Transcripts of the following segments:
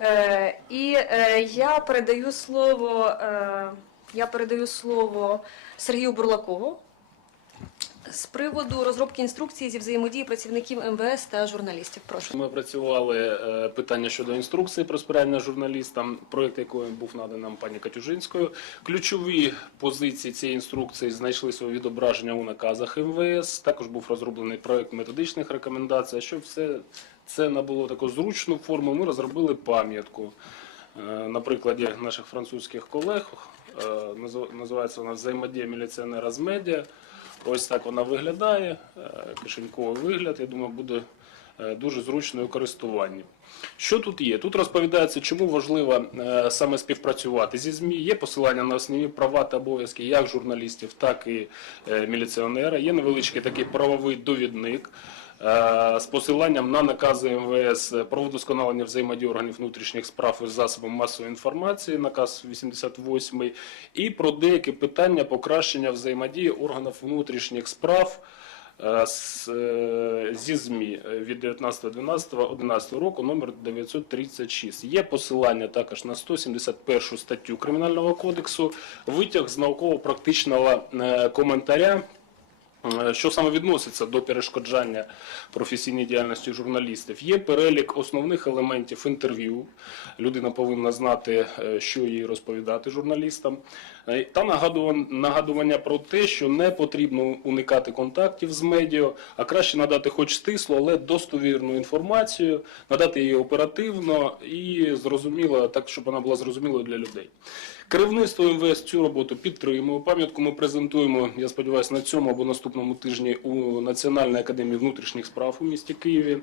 Е, І е, я передаю слово, е, я передаю слово Сергію Бурлакову з приводу розробки інструкції зі взаємодії працівників МВС та журналістів. Прошу. Ми опрацювали е, питання щодо інструкції про сприяння журналістам, проєкт якої був наданий нам пані Катюжинською. Ключові позиції цієї інструкції знайшли своє відображення у наказах МВС. Також був розроблений проєкт методичних рекомендацій. А Щоб все це набуло таку зручну форму, ми розробили пам'ятку. Е, На прикладі наших французьких колег е, називається вона взаємодія міліціонера з медіа. Ось так вона виглядає, е, кишеньковий вигляд. Я думаю, буде дуже зручною у користуванні. Що тут є? Тут розповідається, чому важливо саме співпрацювати зі ЗМІ. Є посилання на основні права та обов'язки як журналістів, так і міліціонера. Є невеличкий такий правовий довідник. Е, З посиланням на накази МВС про вдосконалення взаємодії органів внутрішніх справ із засобами масової інформації, наказ 88, і про деякі питання покращення взаємодії органів внутрішніх справ е, е, зі ЗМІ від 19.12.11 року номер 936. Є посилання також на 171 статтю Кримінального кодексу, витяг з науково-практичного коментаря. Е, Що саме відноситься до перешкоджання професійній діяльності журналістів? Є перелік основних елементів інтерв'ю. Людина повинна знати, е, що їй розповідати журналістам. Е, Та нагадуван- нагадування про те, що не потрібно уникати контактів з медіа, а краще надати хоч стислу, але достовірну інформацію, надати її оперативно і зрозуміло, так щоб вона була зрозумілою для людей. Керівництво МВС цю роботу підтримує. Пам'ятку ми презентуємо, я сподіваюся, на цьому або наступному тижні у Національній академії внутрішніх справ у місті Києві.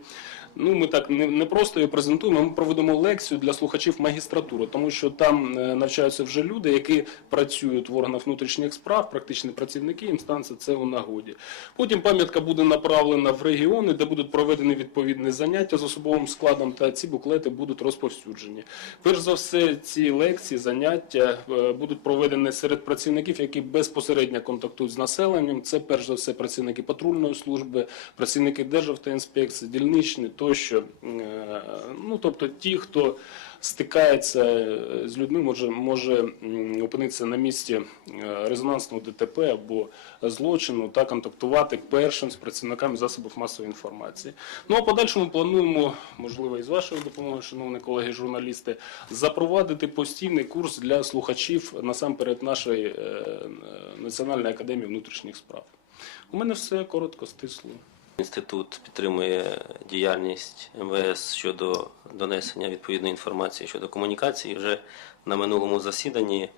Ну, ми так не, не просто її презентуємо, ми проведемо лекцію для слухачів магістратури, тому що там е, навчаються вже люди, які працюють в органах внутрішніх справ, практичні працівники, станеться це у нагоді. Потім пам'ятка буде направлена в регіони, де будуть проведені відповідні заняття з особовим складом, та ці буклети будуть розповсюджені. Перш за все, ці лекції, заняття е, будуть проведені серед працівників, які безпосередньо контактують з населенням. Це перш за все працівники патрульної служби, працівники Державтоінспекції, дільничні тощо. Е, Ну тобто ті, хто стикається е, з людьми, може, може опинитися на місці е, резонансного ДТП або злочину та контактувати першим з працівниками засобів масової інформації. Ну а подальшому плануємо, можливо, і з вашою допомогою, шановні колеги журналісти, запровадити постійний курс для слухачів насамперед нашої е, Національної академії внутрішніх справ. У мене все коротко, стисло. Інститут підтримує діяльність МВС щодо донесення відповідної інформації щодо комунікації. Вже на минулому засіданні е,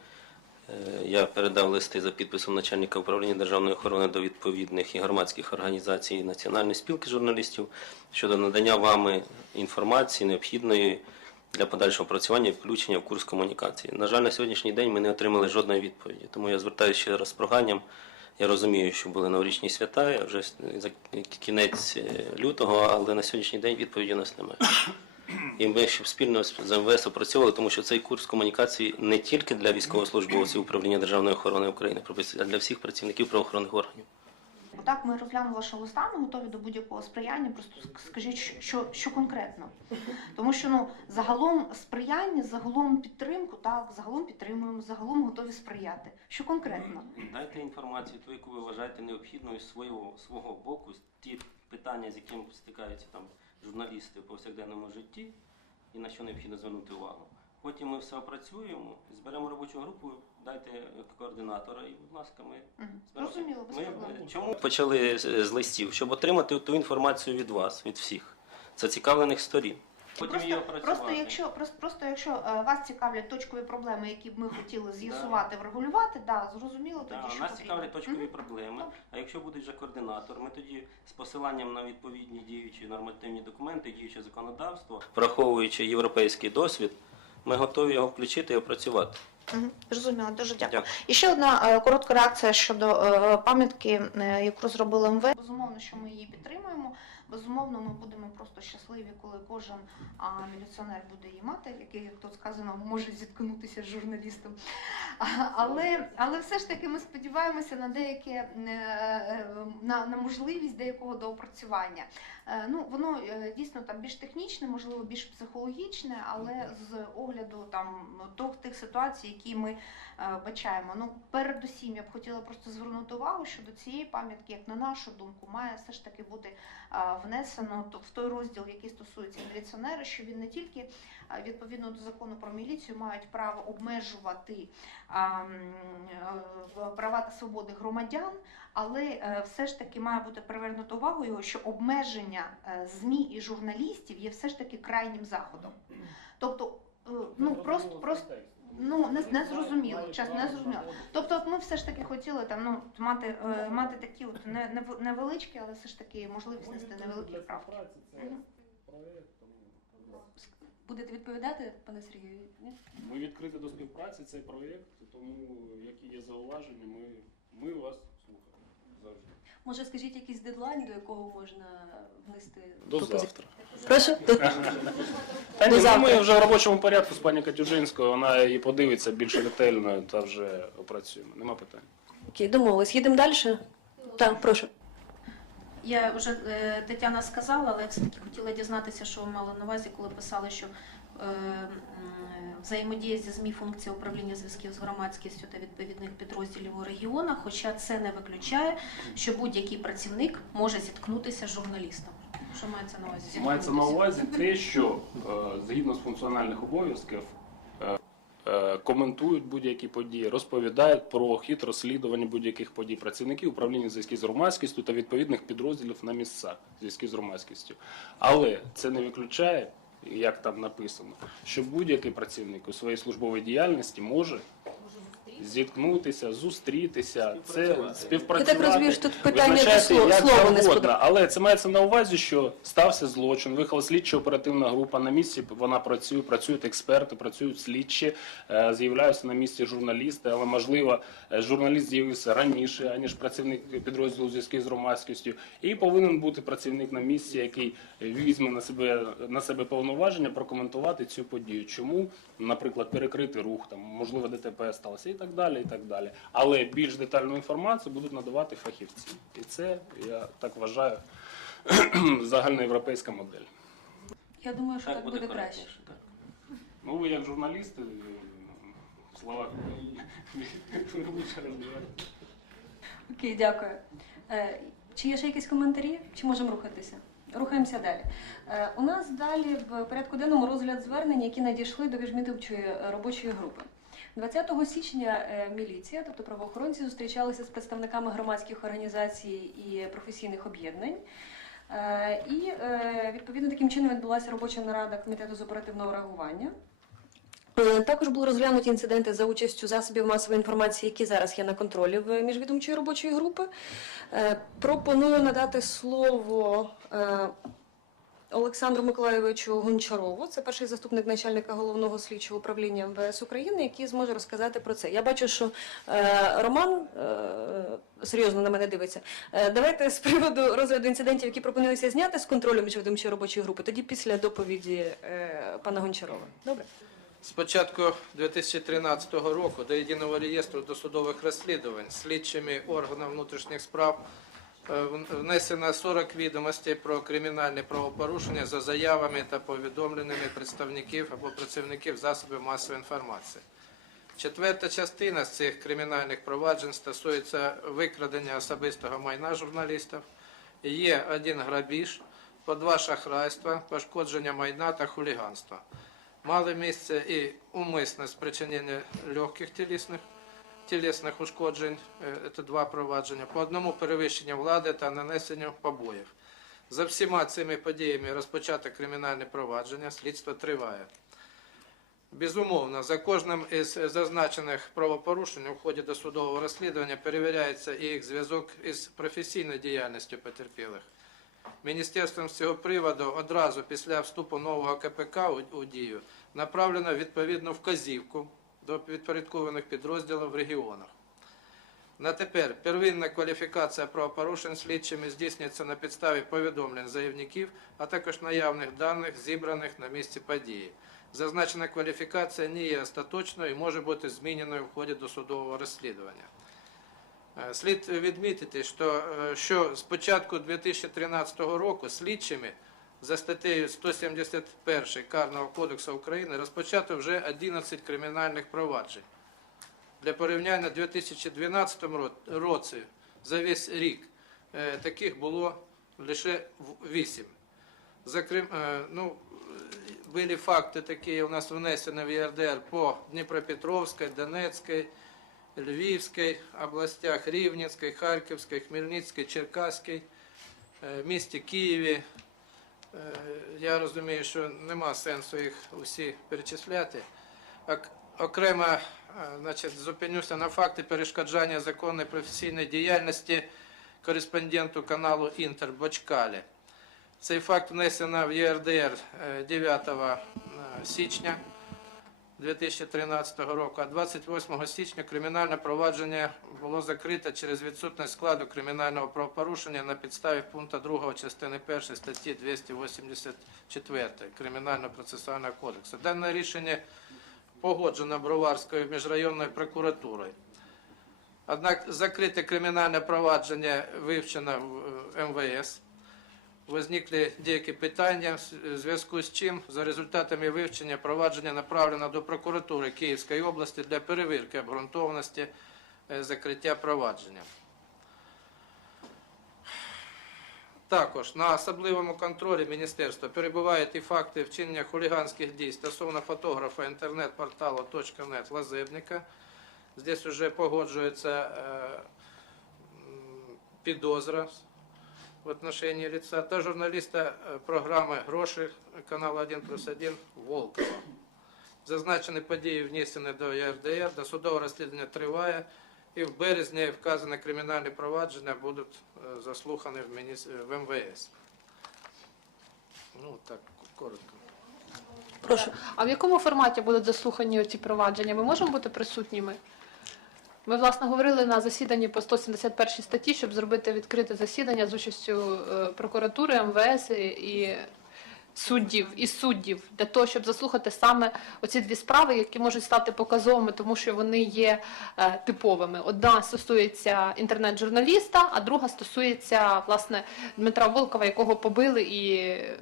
я передав листи за підписом начальника управління державної охорони до відповідних і громадських організацій Національної спілки журналістів щодо надання вами інформації необхідної для подальшого опрацювання і включення в курс комунікації. На жаль, на сьогоднішній день ми не отримали жодної відповіді, тому я звертаюся ще раз з проханням. Я розумію, що були новорічні свята, вже за кінець е, лютого, але на сьогоднішній день відповіді у нас немає. І ми щоб спільно з МВС опрацьовували, тому що цей курс комунікації не тільки для військовослужбовців управління Державної охорони України, а для всіх працівників правоохоронних органів. Так, ми розглянули вашого листа, ми готові до будь-якого сприяння. Просто скажіть, що, що конкретно. Тому що ну загалом сприяння, загалом підтримку, так, загалом підтримуємо, загалом готові сприяти. Що конкретно? Дайте інформацію, ту, яку ви вважаєте необхідною з свого, свого боку, ті питання, з якими стикаються там журналісти в повсякденному житті, і на що необхідно звернути увагу. Потім ми все опрацюємо, зберемо робочу групу, дайте координатора, і, будь ласка, ми. Зрозуміло, без Ми проблем. чому почали з з листів? Щоб отримати ту інформацію від вас, від всіх зацікавлених сторін. Потім її Просто, опрацювати. якщо просто, просто якщо е, вас цікавлять точкові проблеми, які б ми хотіли з'ясувати, врегулювати, да, зрозуміло, тоді Так, що нас потрібно. цікавлять точкові Мгм. проблеми. Добре. А якщо буде вже координатор, ми тоді з посиланням на відповідні діючі нормативні документи, діюче законодавство, враховуючи європейський досвід, ми готові його включити і опрацювати. Зрозуміло, дуже дякую. Дякую. І ще одна е, коротка реакція щодо е, пам'ятки, е, яку розробили МВ. Безумовно, що ми її підтримуємо. Безумовно, ми будемо просто щасливі, коли кожен а, міліціонер буде її мати, який, як тут сказано, може зіткнутися з журналістом. Але, але все ж таки ми сподіваємося на деяке е, на, на можливість деякого доопрацювання. Е, Ну, воно е, дійсно там більш технічне, можливо, більш психологічне, але з огляду там тих, ситуацій, які ми бачаємо. Ну, передусім, я б хотіла просто звернути увагу, що до цієї пам'ятки, як на нашу думку, має все ж таки бути внесено в той розділ, який стосується міліціонера, що він не тільки відповідно до закону про міліцію мають право обмежувати е, права та свободи громадян, але е, все ж таки має бути привернуто увагу його, що обмеження е, ЗМІ і журналістів є все ж таки крайнім заходом. Тобто, ну просто просто. Ну, не, не зрозуміло, чесно, не зрозуміло. Тобто, от ми все ж таки хотіли там ну мати, е, мати такі от не, не, невеличкі, але все ж таки можливість нести невеликі правки. Будете відповідати, пане Сергію? Ні? Ми відкриті до співпраці, цей проєкт, тому які є зауваження, ми, ми вас слухаємо завжди. Може, скажіть якийсь дедлайн, до якого можна внести До завтра. Прошу. Та ні, ну, завтра. ми вже в робочому порядку з пані Катюжинською, вона її подивиться більш ретельно та вже опрацюємо. Нема питань. Окей, домовились. Їдемо далі? Так, прошу. Я вже е, Тетяна сказала, але я все-таки хотіла дізнатися, що ви мали на увазі, коли писали, що взаємодія зі ЗМІ функція управління зв'язків з громадськістю та відповідних підрозділів у регіонах, хоча це не виключає, що будь-який працівник може зіткнутися з журналістом. Що мається на увазі? Мається на увазі те, що е, згідно з функціональних обов'язків е, е, коментують будь-які події, розповідають про хід розслідування будь-яких подій працівників управління зв'язків з громадськістю та відповідних підрозділів на місцях зв'язків з громадськістю. Але це не виключає, як там написано, що будь-який працівник у своїй службовій діяльності може. Зіткнутися, зустрітися, це співпрацювати. Я так розумію, що тут питання до слова- як слова не завгодно. Але це мається на увазі, що стався злочин, виїхала слідчо оперативна група на місці. Вона працює, працюють експерти, працюють слідчі, е, з'являються на місці журналісти. Але можливо, е, журналіст з'явився раніше, аніж працівник підрозділу зв'язків з громадськістю. І повинен бути працівник на місці, який візьме на себе на себе повноваження прокоментувати цю подію. Чому, наприклад, перекрити рух, там можливо ДТП сталося і так далі. І так далі. Але більш детальну інформацію будуть надавати фахівці. І це я так вважаю загальноєвропейська модель. Я думаю, що так, буде, краще. коректніше, так. Ну ви як журналісти в словах лучше розбираєте. Окей, дякую. Е, Чи є ще якісь коментарі? Чи можемо рухатися? Рухаємося далі. Е, У нас далі в порядку денному розгляд звернень, які надійшли до міжмітовчої робочої групи. 20 січня е, міліція, тобто правоохоронці, зустрічалися з представниками громадських організацій і професійних об'єднань. Е, І е, відповідно таким чином відбулася робоча нарада комітету з оперативного реагування. Також були розглянуті інциденти за участю засобів масової інформації, які зараз є на контролі в міжвідомчої робочої групи. Пропоную надати слово Олександру Миколайовичу Гончарову. Це перший заступник начальника головного слідчого управління МВС України, який зможе розказати про це. Я бачу, що е, Роман е, серйозно на мене дивиться. Е, давайте з приводу розгляду інцидентів, які пропонуються зняти з контролю міжвідомчої робочої групи, тоді після доповіді е, пана Гончарова. Добре? З початку 2013 року до єдиного реєстру досудових розслідувань слідчими органів внутрішніх справ внесено 40 відомостей про кримінальні правопорушення за заявами та повідомленнями представників або працівників засобів масової інформації. Четверта частина з цих кримінальних проваджень стосується викрадення особистого майна журналістів. Є один грабіж, по два шахрайства, пошкодження майна та хуліганства. Мали місце і умисне спричинення легких тілесних, тілесних ушкоджень, е, це два провадження, по одному перевищення влади та нанесенню побоїв. За всіма цими подіями розпочато кримінальне провадження, слідство триває. Безумовно, за кожним із зазначених правопорушень у ході досудового розслідування перевіряється їх зв'язок із професійною діяльністю потерпілих. Міністерством з цього приводу одразу після вступу нового КПК у дію направлено відповідну вказівку до підпорядкованих підрозділів в регіонах. На тепер первинна кваліфікація правопорушень слідчими здійснюється на підставі повідомлень заявників, а також наявних даних, зібраних на місці події. Зазначена кваліфікація не є остаточною і може бути зміненою в ході досудового розслідування. Е, Слід відмітити, що, е, що з початку 2013 року слідчими за статтею 171 Карного кодексу України розпочато вже 11 кримінальних проваджень. Для порівняння у 2012 році за весь рік е, таких було лише 8. Закрім, е, ну, були факти такі у нас внесені в ЄРДР по Дніпропетровській, Донецькій, Львівській областях, Рівненській, Харківській, Хмельницькій, Черкаській, е, місті Києві. Е, Я розумію, що нема сенсу їх усі перечисляти. Окремо е, значить, зупинюся на факти перешкоджання законної професійної діяльності кореспонденту каналу Інтер Бочкалі. Цей факт внесено в ЄРДР е, 9 е, січня 2013 року, а 28 січня кримінальне провадження було закрите через відсутність складу кримінального правопорушення на підставі пункту 2 частини 1 статті 284 Кримінального процесуального кодексу. Дане рішення погоджено Броварською міжрайонною прокуратурою. Однак закрите кримінальне провадження вивчено в е, МВС. Возникли деякі питання, в зв'язку з чим за результатами вивчення провадження направлено до прокуратури Київської області для перевірки обґрунтованості е, закриття провадження. Також на особливому контролі міністерства перебувають і факти вчинення хуліганських дій стосовно фотографа інтернет-порталу .нет Лазебника. Здесь уже погоджується е, підозра в отношении лица та журналіста е, програми «Гроші» каналу 1 плюс 1 Волкова. Зазначені події внесені до ЄРДР, досудове розслідування триває, і в березні вказані кримінальні провадження будуть е, заслухані мініс... в МВС. Ну, так, коротко. Прошу. А в якому форматі будуть заслухані ці провадження? Ми можемо бути присутніми? Ми, власне, говорили на засіданні по 171 статті, щоб зробити відкрите засідання з участю е, прокуратури, МВС і- суддів і суддів для того, щоб заслухати саме оці дві справи, які можуть стати показовими, тому що вони є е, типовими. Одна стосується інтернет-журналіста, а друга стосується власне Дмитра Волкова, якого побили, і е,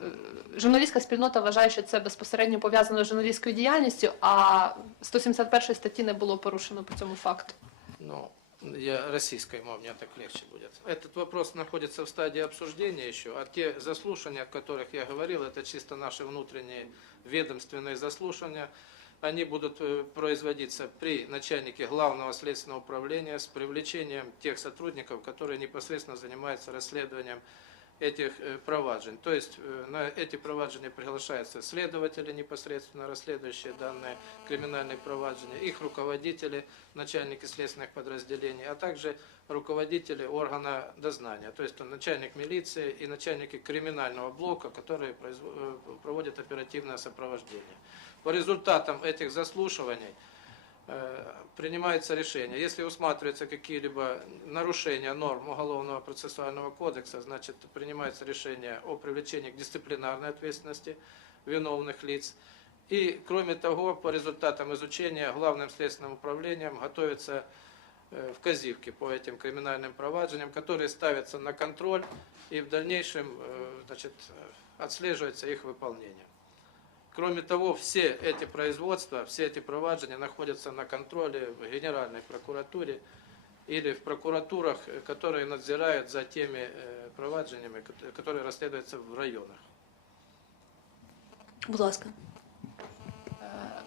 журналістська спільнота вважає, що це безпосередньо пов'язано з журналістською діяльністю, а 171 статті не було порушено по цьому факту. Ну, я российской мове, мне так легче будет. Этот вопрос находится в стадии обсуждения еще, а те заслушания, о которых я говорил, это чисто наши внутренние ведомственные заслушания. Они будут э, производиться при начальнике главного следственного управления с привлечением тех сотрудников, которые непосредственно занимаются расследованием этих э, проваджень. То есть э, на эти проваджения приглашаются следователи, непосредственно расследующие данные криминальные проваджения, их руководители, начальники следственных подразделений, а также руководители органа дознания, то есть начальник милиции и начальники криминального блока, которые э, проводят оперативное сопровождение. По результатам этих заслушиваний принимается решение. Если усматриваются какие-либо нарушения норм Уголовного процессуального кодекса, значит, принимается решение о привлечении к дисциплинарной ответственности виновных лиц. И, кроме того, по результатам изучения Главным следственным управлением готовится э, вказівки по этим криминальным проваджениям, которые ставятся на контроль и в дальнейшем э, значит, э, отслеживается их выполнение. Кроме того, все эти производства, все эти проваджения находятся на контроле в Генеральной прокуратуре или в прокуратурах, э, которые надзирают за теми э, проваджениями, кот- которые расследуются в районах. Будь ласка.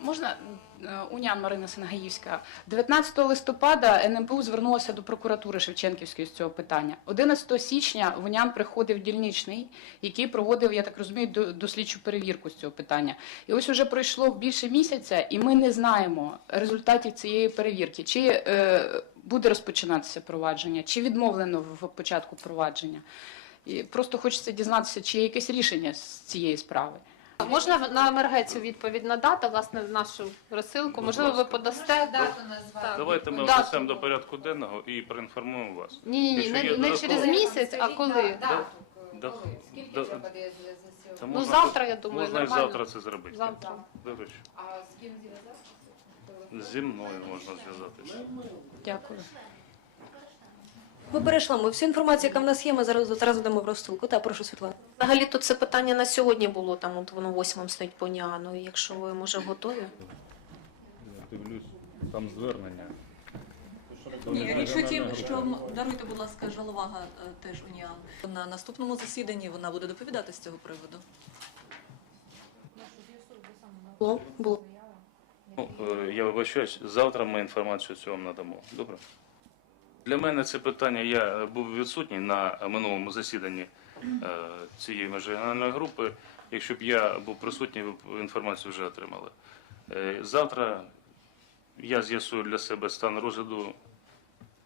Можна Е, Унян Марина Сенгаївська. 19 листопада НМПУ звернулося до прокуратури Шевченківської з цього питання. 11 січня в Унян приходив дільничний, який проводив, я так розумію, до- дослідчу перевірку з цього питання. І ось уже пройшло більше місяця, і ми не знаємо результатів цієї перевірки. Чи е, буде розпочинатися провадження, чи відмовлено в початку провадження. І просто хочеться дізнатися, чи є якесь рішення з цієї справи. Можна на МРГ цю відповідь надати, власне, нашу розсилку? Можливо, ви подасте? Так. Давайте ми Дату. внесемо до порядку денного і проінформуємо вас. Ні, ні, ні, Якщо не, є не додатково- через місяць, а коли? Да, да, Скільки да. треба для Та Ну, можна завтра, я думаю, Можна і нормально. завтра це зробити. Завтра. До речі, А з ким зв'язатися? зі мною можна зв'язатися. Дякую. Ми перейшли. Ми всю інформацію, яка в нас є, ми зараз зараз дамо в розсилку. Так, прошу Світлана. Взагалі то це питання на сьогодні було, там от воно восьмим стоїть по Ніану, якщо ви може готові. Я дивлюсь, там звернення. Ні, річ у тім, що даруйте, будь ласка, Жаловага е, теж уніан. На наступному засіданні вона буде доповідати з цього приводу. Було, було. Ну, е, я вибачаюсь, завтра ми інформацію цю вам надамо. Добре? Для мене це питання, я був відсутній на минулому засіданні е, цієї міжрегіональної групи. Якщо б я був присутній, ви б інформацію вже отримали. Е, Завтра я з'ясую для себе стан розгляду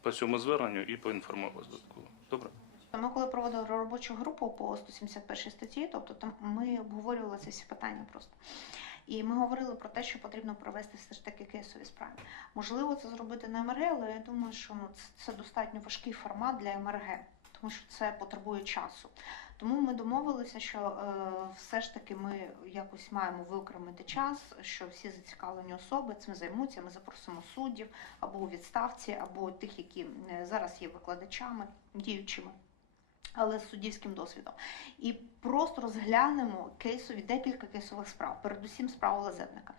по цьому зверненню і поінформую вас додатково. Добре? Ми коли проводили робочу групу по 171 статті, тобто там ми обговорювали ці всі питання просто. І ми говорили про те, що потрібно провести все ж таки кейсові справи. Можливо, це зробити на МРГ, але я думаю, що ну, це- достатньо важкий формат для МРГ, тому що це потребує часу. Тому ми домовилися, що е, все ж таки ми якось маємо виокремити час, що всі зацікавлені особи цим займуться. Ми запросимо суддів або у відставці, або тих, які е, зараз є викладачами, діючими. Але з суддівським досвідом. І просто розглянемо кейсові декілька кейсових справ, передусім справу Лазебника.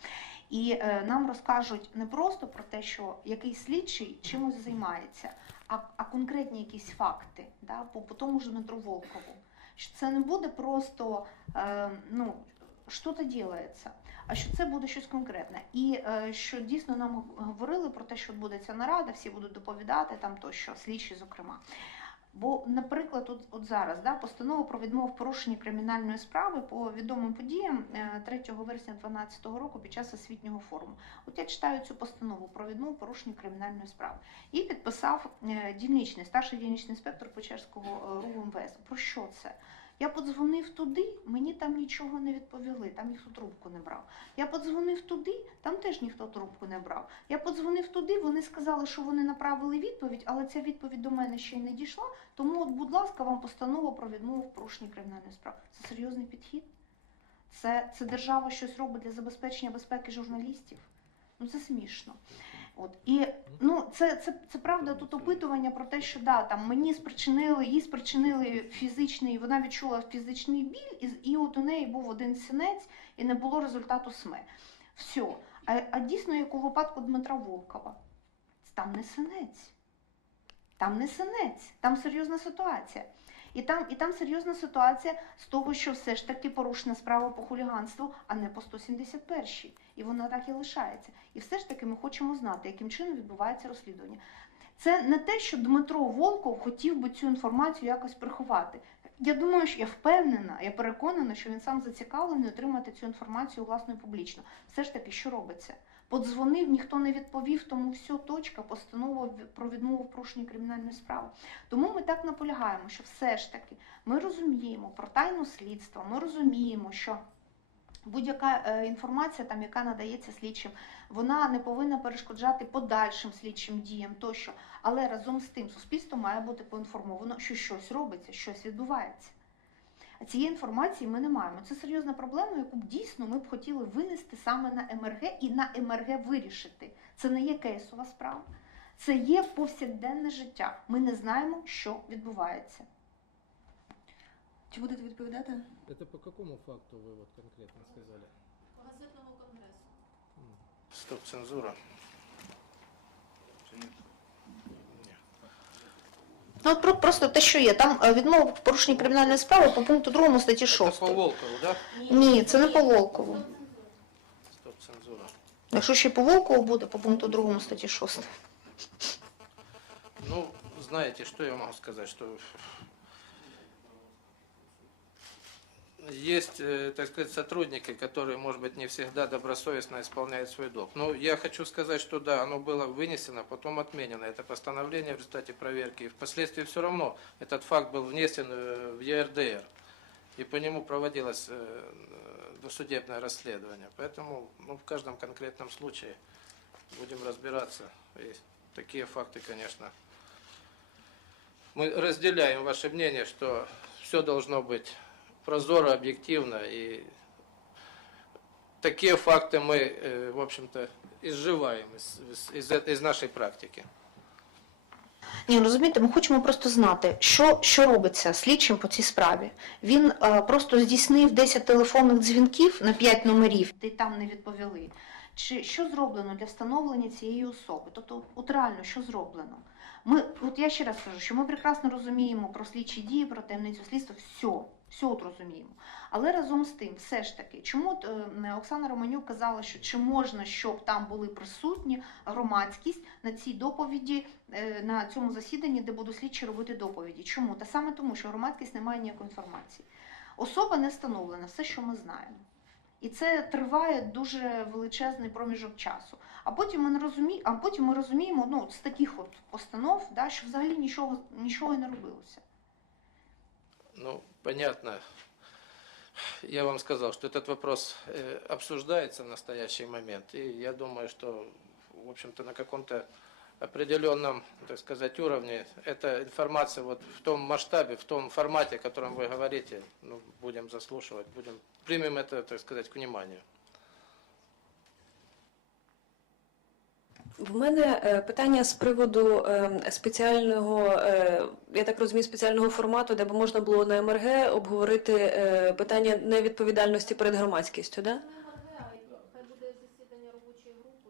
І е, нам розкажуть не просто про те, що який слідчий чимось займається, а, а конкретні якісь факти, да, по, по тому ж Дмитру Волкову. Що це не буде просто е, ну, що то ділається, а що це буде щось конкретне. І е, що дійсно нам говорили про те, що буде ця нарада, всі будуть доповідати там тощо, слідчі, зокрема. Бо, наприклад, от, от зараз да, постанова про відмову в порушенні кримінальної справи по відомим подіям е, 3 вересня 2012 року під час освітнього форуму. От я читаю цю постанову про відмову в порушенні кримінальної справи. І підписав е, дільничний, старший дільничний інспектор Печерського е, РУ МВС. Про що це? Я подзвонив туди, мені там нічого не відповіли, там ніхто трубку не брав. Я подзвонив туди, там теж ніхто трубку не брав. Я подзвонив туди, вони сказали, що вони направили відповідь, але ця відповідь до мене ще й не дійшла. Тому, от, будь ласка, вам постанова про відмову в порушенні кримінальної справи. Це серйозний підхід. Це, це держава щось робить для забезпечення безпеки журналістів. Ну це смішно. От і ну це, це, це правда тут опитування про те, що да, там мені спричинили, їй спричинили фізичний, вона відчула фізичний біль, і, і от у неї був один синець, і не було результату СМЕ. Все. А, а дійсно, як у випадку Дмитра Волкова, там не синець. Там не синець, там серйозна ситуація. І там, і там серйозна ситуація з того, що все ж таки порушена справа по хуліганству, а не по 171-й. І вона так і лишається. І все ж таки ми хочемо знати, яким чином відбувається розслідування. Це не те, що Дмитро Волков хотів би цю інформацію якось приховати. Я думаю, що я впевнена, я переконана, що він сам зацікавлений отримати цю інформацію власне публічно. Все ж таки, що робиться? Подзвонив, ніхто не відповів, тому все, точка, постанова про відмову в порушенні кримінальної справи. Тому ми так наполягаємо, що все ж таки ми розуміємо про тайну слідства, ми розуміємо, що будь-яка е, інформація, там, яка надається слідчим, вона не повинна перешкоджати подальшим слідчим діям тощо. Але разом з тим суспільство має бути поінформовано, що щось робиться, щось відбувається. А цієї інформації ми не маємо. Це серйозна проблема, яку б дійсно ми б хотіли винести саме на МРГ і на МРГ вирішити. Це не є кейсова справа, це є повсякденне життя. Ми не знаємо, що відбувається. Чи будете відповідати? Это по какому факту вы вот конкретно сказали? По газетному конгресу. Стоп, цензура. Ну от про- просто те, що є. Там е, відмова в порушенні кримінальної справи по пункту 2 статті Это 6. по Волкову, да? Ні, це не по Волкову. Стоп, цензура. Якщо ще по Волкову буде, по пункту 2 статті 6. Ну, знаете, что я могу сказать, что есть, э, так сказать, сотрудники, которые, может быть, не всегда добросовестно исполняют свой долг. Но я хочу сказать, что да, оно было вынесено, потом отменено. Это постановление в результате проверки. И впоследствии все равно этот факт был внесен э, в ЕРДР. и по нему проводилось э, э, досудебное расследование. Поэтому ну, в каждом конкретном случае будем разбираться. И такие факты, конечно, мы разделяем ваше мнение, что все должно быть прозоро, объективно, и такие факты мы, э, в общем-то, изживаем из, из, из, из нашей практики. Ні, ну, розумієте, ми хочемо просто знати, що, що робиться слідчим по цій справі. Він е, просто здійснив 10 телефонних дзвінків на 5 номерів, де там не відповіли. Чи що зроблено для встановлення цієї особи? Тобто, от реально, що зроблено? Ми, от я ще раз кажу, що ми прекрасно розуміємо про слідчі дії, про таємницю слідства, все, все от розуміємо. Але разом з тим, все ж таки, чому е, Оксана Романюк казала, що чи можна, щоб там були присутні громадськість на цій доповіді, е, на цьому засіданні, де будуть слідчі робити доповіді. Чому? Та саме тому, що громадськість не має ніякої інформації. Особа не встановлена, все, що ми знаємо. І це триває дуже величезний проміжок часу. А потім ми не розумі... а потім ми розуміємо ну, от з таких от постанов, да, що взагалі нічого, нічого і не робилося. Ну, понятно. Я вам сказал, что этот вопрос э, обсуждается в настоящий момент, и я думаю, что, в общем-то, на каком-то определенном, так сказать, уровне эта информация вот в том масштабе, в том формате, о котором вы говорите, ну, будем заслушивать, будем, примем это, так сказать, к вниманию. В мене е, питання з приводу е, спеціального, е, я так розумію, спеціального формату, де б можна було на МРГ обговорити питання невідповідальності перед громадськістю, да? Хай буде засідання робочої групи.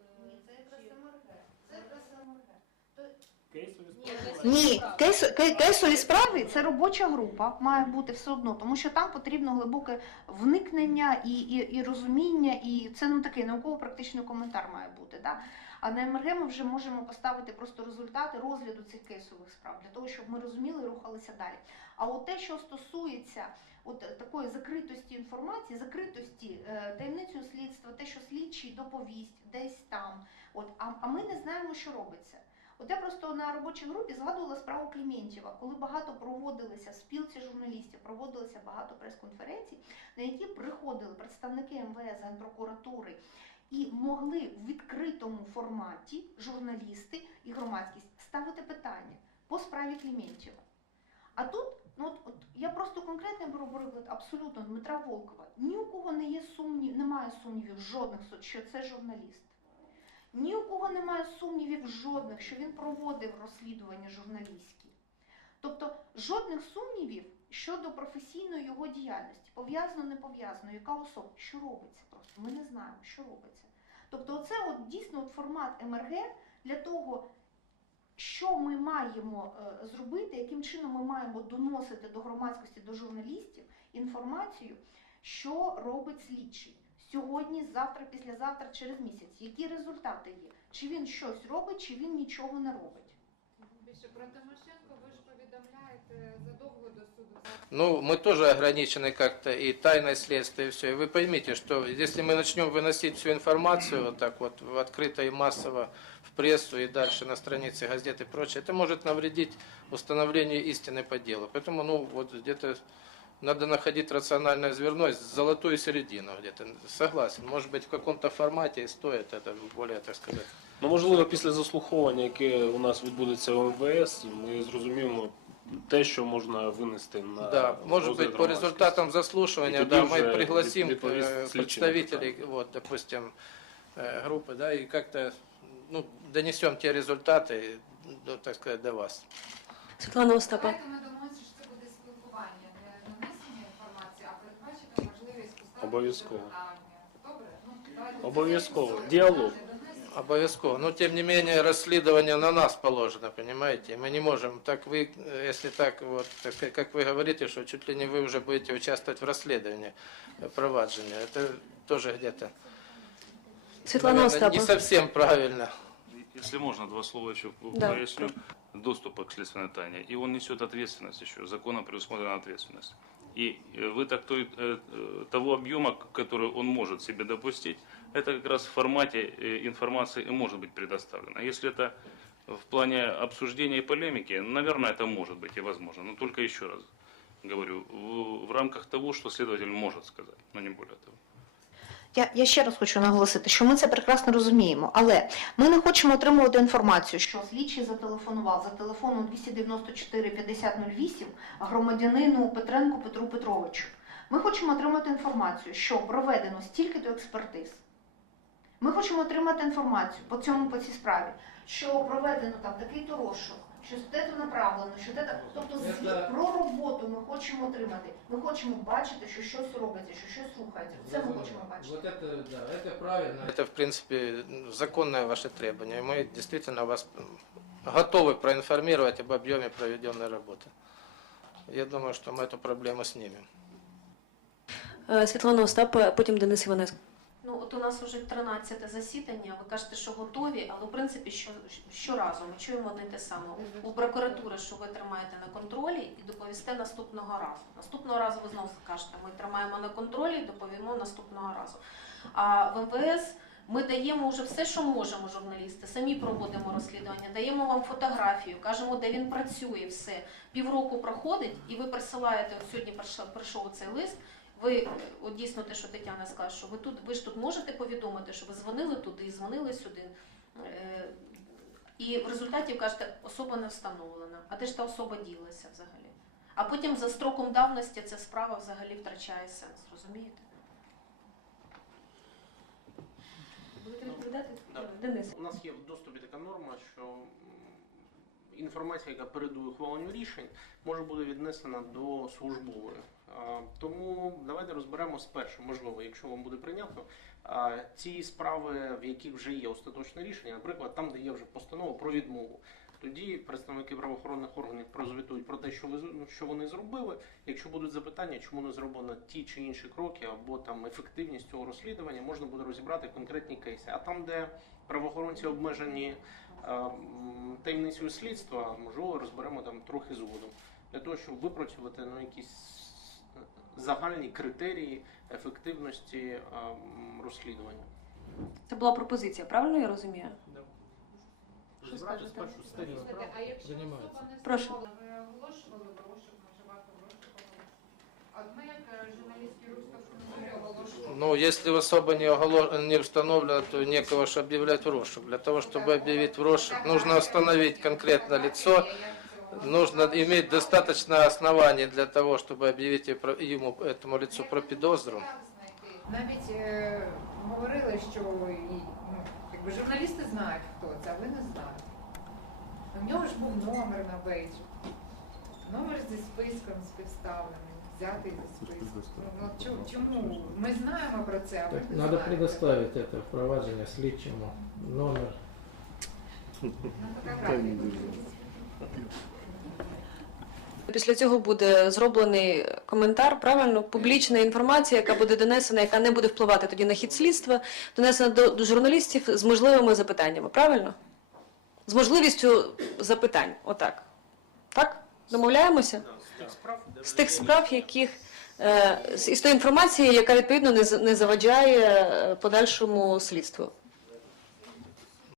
Ні, кейс, кей- кейсові справи це робоча група, має бути все одно, тому що там потрібно глибоке вникнення і, і, і розуміння, і це ну такий науково-практичний коментар має бути. Да? А на МРГ ми вже можемо поставити просто результати розгляду цих кейсових справ для того, щоб ми розуміли і рухалися далі. А от те, що стосується от такої закритості інформації, закритості е, таємницею слідства, те, що слідчий доповість десь там, от, а, а ми не знаємо, що робиться. От я просто на робочій групі згадувала справу Кліментьєва, коли багато проводилися в спілці журналістів, проводилося багато прес-конференцій, на які приходили представники МВС, Генпрокуратури і могли в відкритому форматі журналісти і громадськість ставити питання по справі Кліментьєва. А тут, ну от, от я просто конкретно беру приклад абсолютно Дмитра Волкова. Ні у кого не є сумнів, немає сумнівів жодних, що це журналіст. Ні у кого немає сумнівів жодних, що він проводив розслідування журналістські. Тобто жодних сумнівів щодо професійної його діяльності, пов'язано, не пов'язано, яка особа, що робиться просто. Ми не знаємо, що робиться. Тобто, це от дійсно от формат МРГ для того, що ми маємо е, зробити, яким чином ми маємо доносити до громадськості, до журналістів інформацію, що робить слідчий сьогодні, завтра, післязавтра, через місяць. Які результати є? Чи він щось робить, чи він нічого не робить. Більше про Тимошенко ви ж повідомляєте задовго до суду. Ну, мы тоже ограничены как-то и тайной следствия, и все. И вы поймите, что если мы начнем выносить всю информацию вот так вот в открыто и массово в прессу и дальше на странице газет и прочее, это может навредить установлению истины по делу. Поэтому, ну, вот где-то надо находить рациональное зверно, золотую середину где-то. Согласен. Может быть, в каком-то формате и стоит это более, так сказать, Ну, можливо, після заслуховування, яке у нас відбудеться в МВС, ми зрозуміємо те, що можна винести на Да, может розгляд быть, по громадськості. результатам заслушивания, И да, тогда мы уже пригласим від- відповість э, слідчим представителей, вот, допустим, э, группы, да, и как-то ну, донесем те результаты, ну, так сказать, до вас. Світлана Остапа. Давайте ми домовимося, що це буде спілкування для донесення інформації, а передбачити можливість поставити Обов'язково. питання. Добре? Ну, давайте Обов'язково. це- Діалог. Обовязково. Но, тем не менее, расследование на нас положено, понимаете? Мы не можем, так вы, если так вот, так сказать, как вы говорите, что чуть ли не вы уже будете участвовать в расследовании э, проваджения. Это тоже где-то, Світлана наверное, не совсем правильно. Если можно, два слова еще Да. поясню. Доступа к следственной тайне. И он несет ответственность еще. Законом предусмотрена ответственность. И э, вы так то, э, э, того объема, который он может себе допустить, это как раз в формате э, информации и может быть предоставлено. Если это в плане обсуждения и полемики, наверное, это может быть и возможно. Но только еще раз. говорю, в, в рамках того, что следователь может сказать, но не более того. Я, я ще раз хочу наголосити, що ми це прекрасно розуміємо, але ми не хочемо отримувати інформацію, що слідчий зателефонував за телефоном 294 5008 громадянину Петренку Петру Петровичу. Ми хочемо отримати інформацію, що проведено стільки-то експертиз. Ми хочемо отримати інформацію по цьому по цій справі, що проведено там такий-то розшук, що те-то направлено, що те тобто звіт про роботу ми хочемо отримати. Ми хочемо бачити, що щось робиться, що щось рухається. Це ми хочемо бачити. Вот это, да, это правильно. Это, в принципе, законное ваше требование. И мы действительно вас готовы проинформировать об объеме проведенной работы. Я думаю, что мы эту проблему снимем. Е, Світлана Остап, а потім Денис Іванеско. Ну, от у нас вже 13 засідання, ви кажете, що готові, але в принципі що, щоразу ми чуємо одне те саме. У прокуратури, що ви тримаєте на контролі і доповісте наступного разу. Наступного разу ви знову скажете, ми тримаємо на контролі і доповімо наступного разу. А в МВС ми даємо вже все, що можемо, журналісти. Самі проводимо розслідування, даємо вам фотографію, кажемо, де він працює, все. Півроку проходить, і ви присилаєте, от сьогодні прийшов, прийшов цей лист. Ви от дійсно те, що Тетяна сказала, що ви тут ви ж тут можете повідомити, що ви дзвонили туди, дзвонили сюди. Е, І в результаті кажете, особа не встановлена. А де ж та особа ділася взагалі? А потім за строком давності ця справа взагалі втрачає сенс, розумієте? Будете відповідати? Да. Денис. У нас є в доступі така норма, що інформація, яка передує ухваленню рішень, може бути віднесена до службової. Тому давайте розберемо спершу, можливо, якщо вам буде прийнятно, ці справи, в яких вже є остаточне рішення, наприклад, там, де є вже постанова про відмову. Тоді представники правоохоронних органів прозвітують про те, що ви що вони зробили. Якщо будуть запитання, чому не зроблено ті чи інші кроки, або там ефективність цього розслідування, можна буде розібрати конкретні кейси. А там, де правоохоронці обмежені е, таємницею слідства, можливо, розберемо там трохи згодом для того, щоб випрацювати ну, якісь загальні критерії ефективності е, м, розслідування. Це була пропозиція, правильно я розумію? Що Розібрати скажете? спершу старі справи. А якщо Приймається. особа не Прошу. встановлена, ви оголошували в розшук, вживати в розшук? От ми, як е, журналістський рух, так оголошували. Ну, если особо не, оголо- не установлено, то некого ж объявлять в розшук. Для того, чтобы объявить в розшук, нужно установить конкретно лицо, нужно иметь достаточно оснований для того, чтобы объявить и про- ему, этому лицу про підозру. Навіть е, говорили, що і, ну, якби журналісти знають, хто це, а ви не знаєте. У нього ж був номер на бейджі. Номер зі списком співставлений, взятий зі списку. Ну, ну, чому, чому? Ми знаємо про це, а ви Так, не надо знаєте. предоставить это впровадження слідчому номер. Ну, така правда. Після цього буде зроблений коментар, правильно, публічна інформація, яка буде донесена, яка не буде впливати тоді на хід слідства, донесена до, до журналістів з можливими запитаннями, правильно? З можливістю запитань, отак. Так? Домовляємося? З тих справ, яких е, з тої інформації, яка відповідно не заваджає е, подальшому слідству.